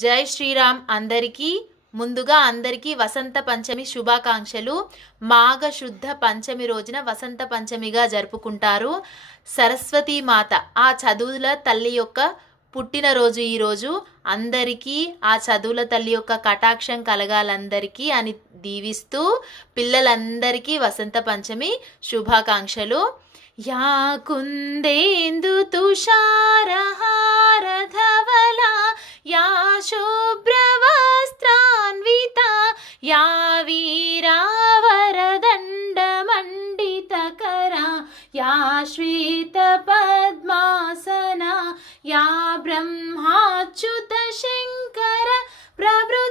జై శ్రీరామ్ అందరికీ ముందుగా వసంత పంచమి శుభాకాంక్షలు. మాఘ శుద్ధ పంచమి రోజున వసంత పంచమిగా జరుపుకుంటారు. సరస్వతీ మాత ఆ చదువుల తల్లి యొక్క పుట్టినరోజు ఈరోజు. అందరికీ ఆ చదువుల తల్లి యొక్క కటాక్షం కలగాలందరికీ అని దీవిస్తూ పిల్లలందరికీ వసంత పంచమి శుభాకాంక్షలు. యా కుందేందు తుషారహార ధవలా या शुभ्रवस्त्रान्विता या वीरावरदण्डमण्डितकरा या श्वेतपद्मासना या ब्रह्माच्युतशङ्कर प्रभृ